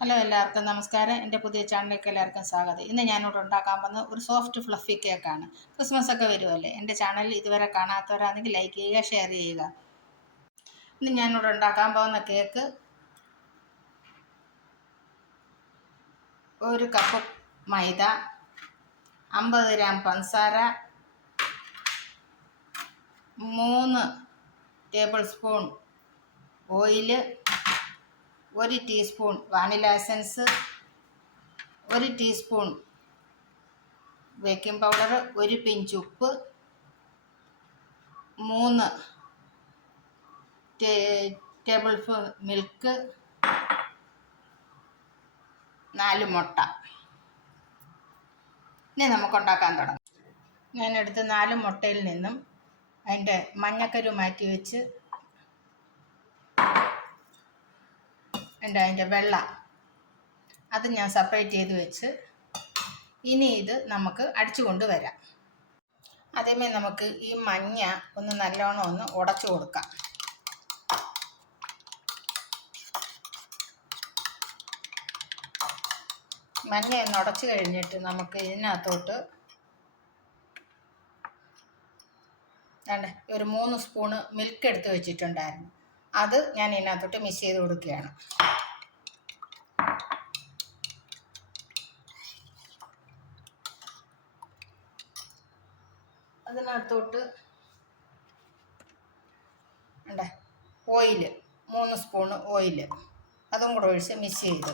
Hello, എല്ലാവർക്കും നമസ്കാരം. എൻ്റെ പുതിയ ചാനലിലേക്ക് എല്ലാവർക്കും സ്വാഗതം. ഇന്ന് ഞാനിവിടെ ഉണ്ടാക്കാൻ പോകുന്ന ഒരു സോഫ്റ്റ് ഫ്ലഫി കേക്കാണ്. ക്രിസ്മസ് ഒക്കെ വരുമല്ലേ. എൻ്റെ ചാനൽ ഇതുവരെ കാണാത്തവരാണെങ്കിൽ ലൈക്ക് ചെയ്യുക, ഷെയർ ചെയ്യുക. ഇന്ന് ഞാനിവിടെ ഉണ്ടാക്കാൻ പോകുന്ന കേക്ക് 1 കപ്പ് മൈദ, 50 ഗ്രാം പഞ്ചസാര, 3 table spoon oil, 1 teaspoon vanilla essence, 1 teaspoon baking powder, 1 pinch ഉപ്പ്, 3 ടേബിൾ സ്പൂൺ മിൽക്ക്, 4 മുട്ട. ഇനി നമുക്ക് ഉണ്ടാക്കാൻ തുടങ്ങാം. ഞാനെടുത്ത് 4 മുട്ടയിൽ നിന്നും അതിൻ്റെ മഞ്ഞക്കരു മാറ്റി വെച്ച് അതിൻ്റെ വെള്ള അത് ഞാൻ സെപ്പറേറ്റ് ചെയ്ത് വെച്ച് ഇനി ഇത് നമുക്ക് അടിച്ചു കൊണ്ടുവരാം. ആദ്യമേ നമുക്ക് ഈ മഞ്ഞ ഒന്ന് നല്ലോണം ഒന്ന് ഉടച്ചു കൊടുക്കാം. മഞ്ഞ ഒന്ന് ഉടച്ചു കഴിഞ്ഞിട്ട് നമുക്ക് ഇതിനകത്തോട്ട് ഒരു 3 സ്പൂണ് മിൽക്ക് എടുത്ത് വെച്ചിട്ടുണ്ടായിരുന്നു. അത് ഞാൻ ഇതിനകത്തോട്ട് മിക്സ് ചെയ്ത് കൊടുക്കുകയാണ്. അതിനകത്തോട്ട് ഓയില് 3 സ്പൂണ് ഓയില് അതും കൂടെ ഒഴിച്ച് മിക്സ് ചെയ്ത്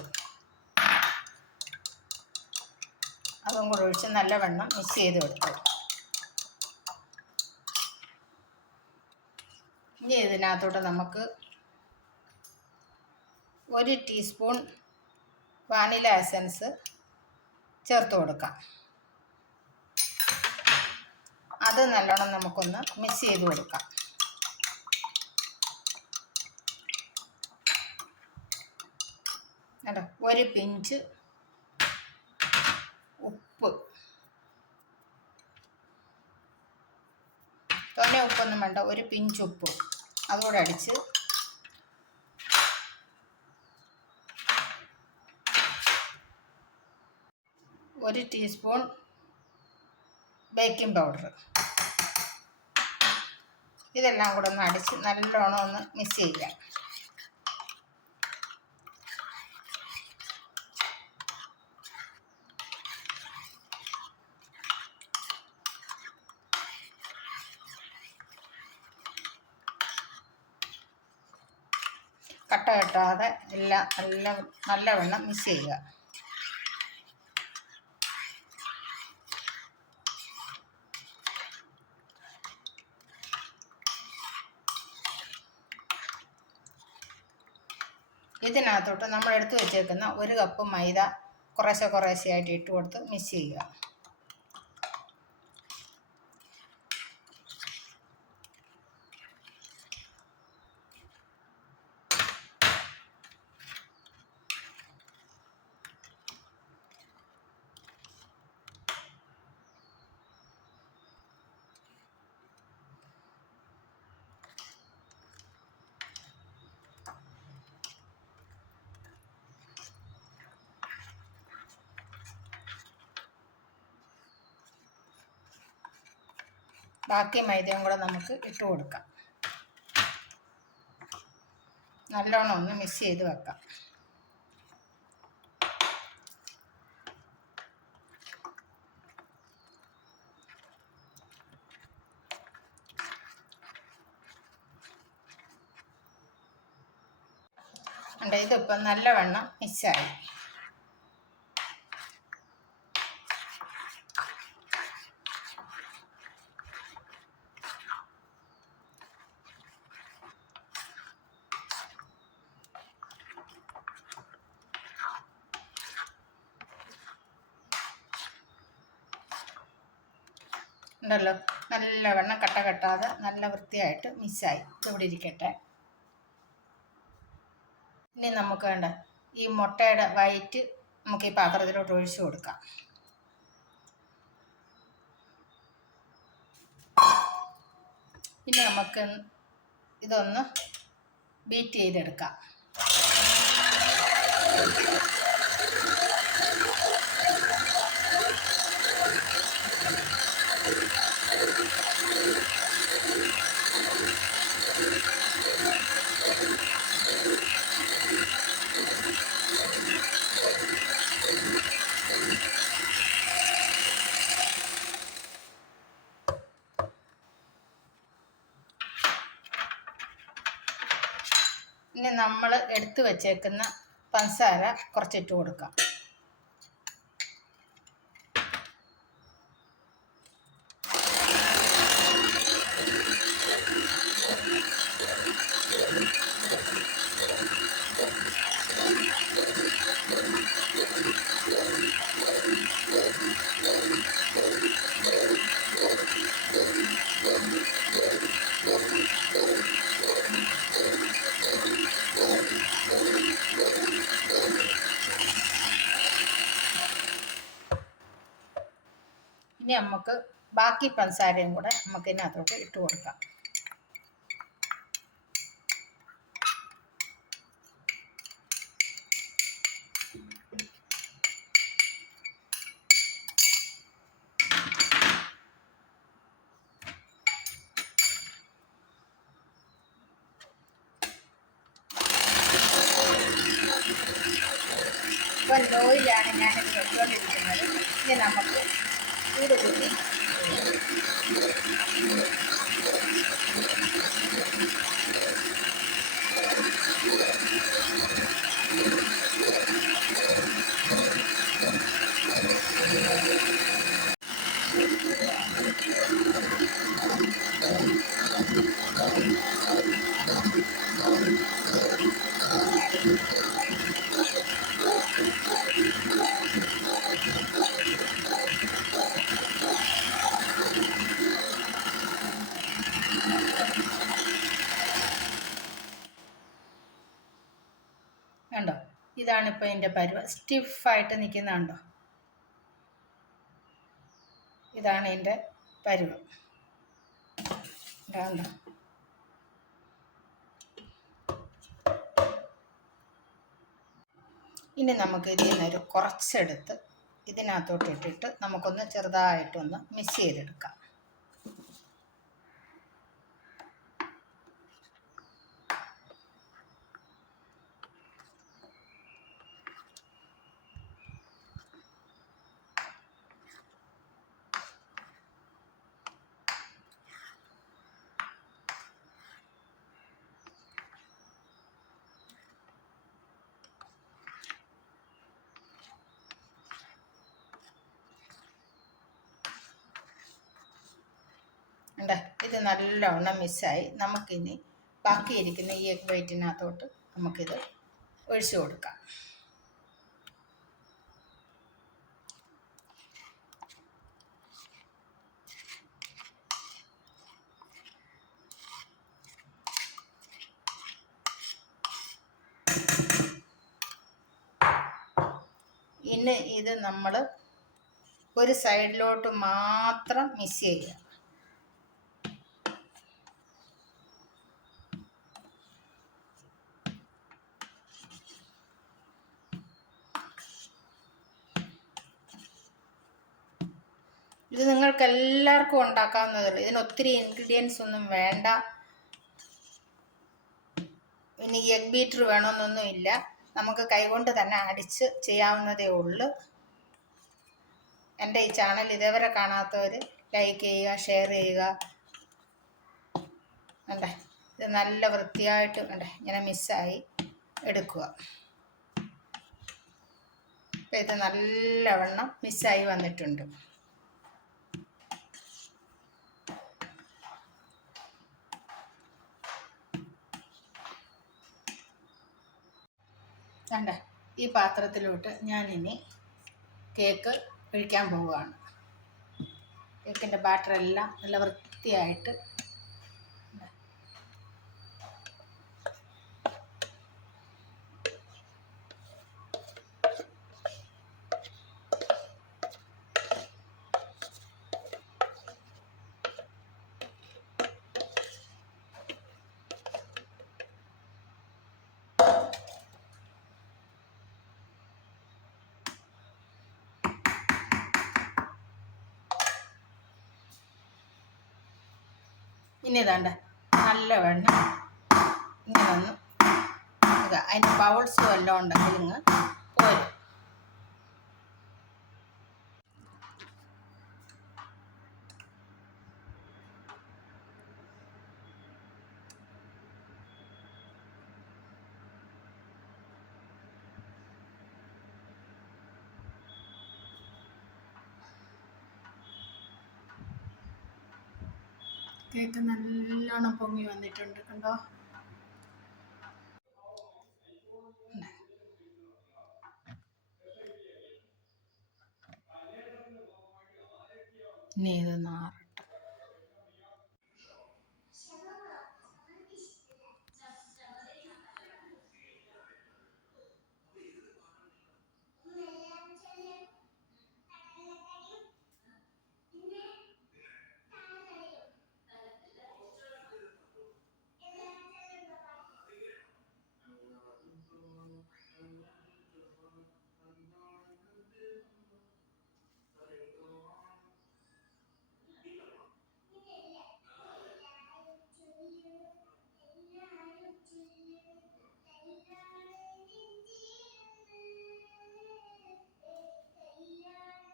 അതും കൂടെ ഒഴിച്ച് നല്ലവണ്ണം മിക്സ് ചെയ്ത് എടുത്തു. ഇനി ഇതിനകത്തോട്ട് നമുക്ക് 1 ടീസ്പൂൺ വാനില എസൻസ് ചേർത്ത് കൊടുക്കാം. അത് നല്ലോണം നമുക്കൊന്ന് മിക്സ് ചെയ്ത് കൊടുക്കാം. കേട്ടോ, 1 പിഞ്ച് ഉപ്പ്, തോനെ ഉപ്പൊന്നും വേണ്ട, 1 പിഞ്ച് ഉപ്പ് അതുകൂടെ അടിച്ച് 1 ടീസ്പൂൺ ബേക്കിംഗ് പൗഡർ ഇതെല്ലാം കൂടെ ഒന്ന് അടിച്ച് നല്ലോണം ഒന്ന് മിക്സ് ചെയ്യാം. കട്ട കെട്ടാതെ എല്ലാം നല്ലവണ്ണം മിക്സ് ചെയ്യുക. ഇതിനകത്തോട്ട് നമ്മൾ എടുത്തു വെച്ചേക്കുന്ന 1 കപ്പ് മൈദ കുറേശ്ശെയായിട്ട് ഇട്ട് കൊടുത്ത് മിക്സ് ചെയ്യുക. ബാക്കി മൈദയും കൂടെ നമുക്ക് ഇട്ട് കൊടുക്കാം. നല്ലോണം ഒന്ന് മിക്സ് ചെയ്ത് വെക്കാം. ഇതിപ്പം നല്ലവണ്ണം മിക്സായി. ഉണ്ടല്ലോ, നല്ലവണ്ണം കട്ട കെട്ടാതെ നല്ല വൃത്തിയായിട്ട് മിക്സായി. ഇവിടെ ഇരിക്കട്ടെ. ഇനി നമുക്ക് വേണ്ട ഈ മുട്ടയുടെ വൈറ്റ് നമുക്ക് ഈ പാത്രത്തിലോട്ട് ഒഴിച്ചു കൊടുക്കാം. പിന്നെ നമുക്ക് ഇതൊന്ന് ബീറ്റ് ചെയ്തെടുക്കാം. ഇനി നമ്മൾ എടുത്തു വച്ചേക്കുന്ന പഞ്ചസാര കുറച്ചിട്ട് കൊടുക്കാം. ഇനി നമുക്ക് ബാക്കി പഞ്ചസാരയും കൂടെ നമുക്ക് ഇതിനകത്തോട്ട് ഇട്ട് കൊടുക്കാം. ഇപ്പം ലോയിലാണ് ഞാനിത് വെച്ചുകൊണ്ടിരിക്കുന്നത്. ഇനി നമുക്ക് ചൂട് കൂട്ടി കണ്ടോ, ഇതാണിപ്പോൾ എൻ്റെ പരുവം. സ്റ്റിഫായിട്ട് നിൽക്കുന്നുണ്ടോ? ഇതാണ് എൻ്റെ പരുവം. കണ്ടോ? ഇനി നമുക്ക് ഇതിൽ നിന്നൊരു കുറച്ചെടുത്ത് ഇതിനകത്തോട്ട് ഇട്ടിട്ട് നമുക്കൊന്ന് ചെറുതായിട്ടൊന്ന് മിക്സ് ചെയ്തെടുക്കാം. ഇത് നല്ലവണ്ണം മിക്സായി. നമുക്കിനി ബാക്കിയിരിക്കുന്ന ഈ എഗ് വൈറ്റിനകത്തോട്ട് നമുക്കിത് ഒഴിച്ചു കൊടുക്കാം. ഇനി ഇത് നമ്മൾ ഒരു സൈഡിലോട്ട് മാത്രം മിക്സ് ചെയ്യുക. ഇത് നിങ്ങൾക്ക് എല്ലാവർക്കും ഉണ്ടാക്കാവുന്നതേ. ഇതിന് ഒത്തിരി ഇൻഗ്രീഡിയൻസ് ഒന്നും വേണ്ട. ഇനി എഗ് ബീറ്റർ വേണമെന്നൊന്നും ഇല്ല. നമുക്ക് കൈകൊണ്ട് തന്നെ അടിച്ച് ചെയ്യാവുന്നതേ ഉള്ളൂ. എൻ്റെ ഈ ചാനൽ ഇതേവരെ കാണാത്തവർ ലൈക്ക് ചെയ്യുക, ഷെയർ ചെയ്യുക. കണ്ടേ, ഇത് നല്ല വൃത്തിയായിട്ട് കണ്ടേ ഇങ്ങനെ മിക്സായി എടുക്കുക. അപ്പം ഇത് നല്ലവണ്ണം മിക്സായി വന്നിട്ടുണ്ട്. കണ്ട, ഈ പാത്രത്തിലോട്ട് ഞാനിനി കേക്ക് ഒഴിക്കാൻ പോവുകയാണ്. കേക്കിൻ്റെ ബാറ്ററെല്ലാം നല്ല വൃത്തിയായിട്ട് ഇനി ഇതാണ്ട് നല്ല വെണ്ണ ഇങ്ങനെ ഒന്ന് ഇതാ അതിൻ്റെ ബൗൾസ് വല്ലതും ഉണ്ടെങ്കിൽ ഇങ്ങ് പോരും. കേക്ക് നല്ലോണം പൊങ്ങി വന്നിട്ടുണ്ട്, കണ്ടോ? ഇനി ഇത്